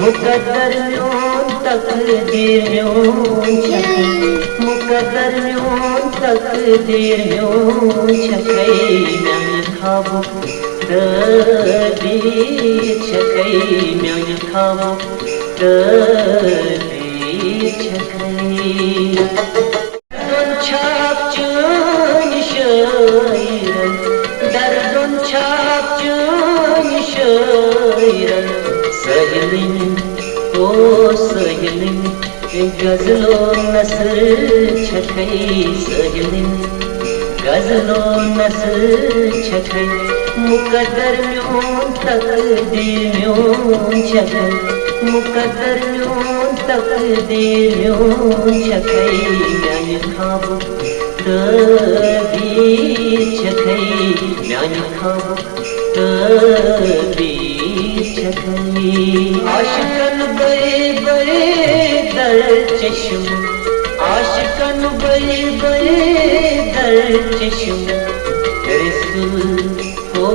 मुकद्दर म्योन तकदीर म्योन छकै मुकद्दर म्योन तकदीर म्योन छकै म्यान खाबो तकदीर छकै म्यान खाबो तकदीर छकै दर्दन छाप चुन शैरन दर्दन छाप चुन शैरन सहेलिन ओ सहेलिन गजलो नसर छकै सहेलिन गजलो नसर छकै मुकद्दर म्योन तकदीर म्योन छकै मुकद्दर म्योन तकदीर म्योन छकै म्यान खाबो तकदीर छकै म्यान खाबो तकदीर छकै आशिकन बड़े बड़े दर चश्म आशिकन बड़े बड़े दर चश्म रसूल हो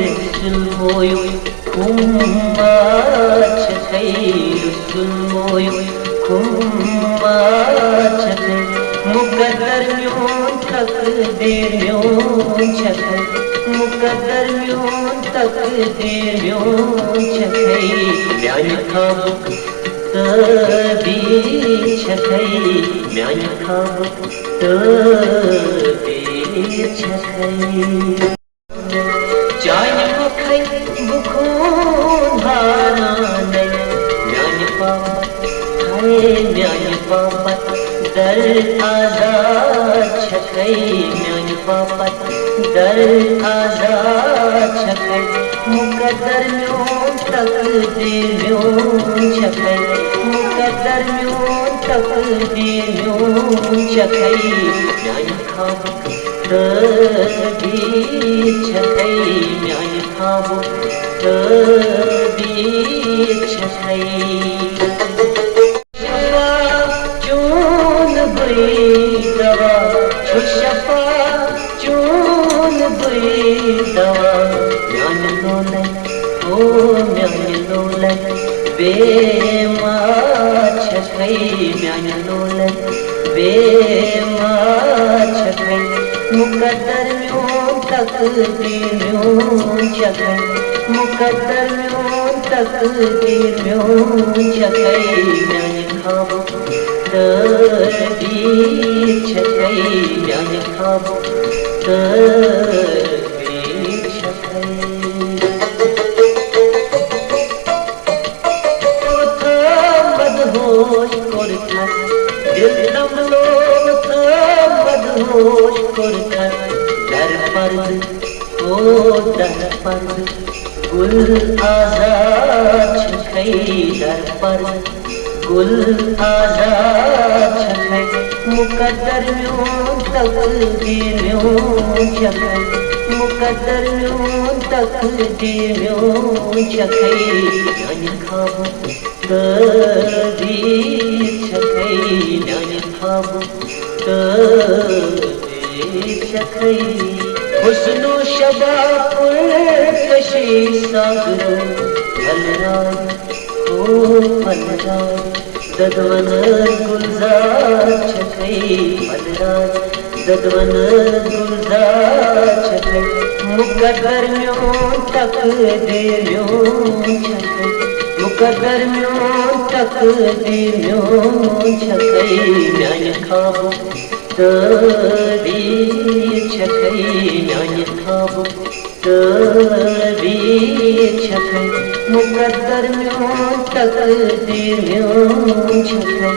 रसूल मोयो कुम्बा छकै रसूल मोयो कुम्बा छकै मुकद्दर म्योन तकदीर म्योन छकै मुकद्दर म्योन तकदीर म्योन छकै म्यान खाबो तकदीर छकै म्यान खाबो तकदीर छकै चाय मखै बुखोन भानानै म्यान पापत हाय म्यान पापत दर आजाद छकै म्यान पापत दर आजाद छकै मुकद्दर म्योन तकदीर म्योन छकै मुकद्दर म्योन तकदीर म्योन छकै म्यान खाबो तकदीर छकै म्यान खाबो तकदीर छकै चून बुई दवा छुशफा चून बुई दवा म्यान लोलन ओ म्यान लोलन बेमा छकै म्यान लोलन बेमा छकै मुकद्दर म्योन तकदीर म्योन छकै मुकद्दर म्योन तकदीर म्योन छकै म्यान खाबो तकदीर छकै म्यान खाबो तकदीर छकै मदहोश करथस दिल नमलो मदहोश करथस दर पर्द ओ दर पर्द गुल आजाद छकै दर पर्द गुल आजाद छकै मुकद्दर म्योन तकदीर म्योन छकै मुकद्दर म्योन तकदीर म्योन छकै म्यान खाबो तकदीर छकै म्यान खाबो तकदीर छकै हुस्नो शबापुर कशी सागरो फलराय ओ फलराय ददवन गुलजार छकै फलराय ददवन गुलजार छकै मुकद्दर म्योन तकदीर म्योन छकै मुकद्दर म्योन तकदीर म्योन छकै म्यान खाबो तकदीर छकै म्यान खाबो तकदीर छकै मुकद्दर म्योन तकदीर म्योन छकै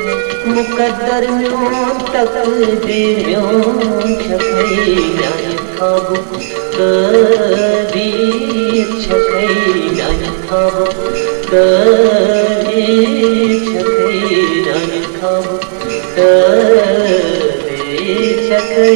मुकद्दर म्योन तकदीर म्योन छकै म्यान खाबु कदीर छकै नानी खाबु कदीर छकै नानी खाबु कदीर छकै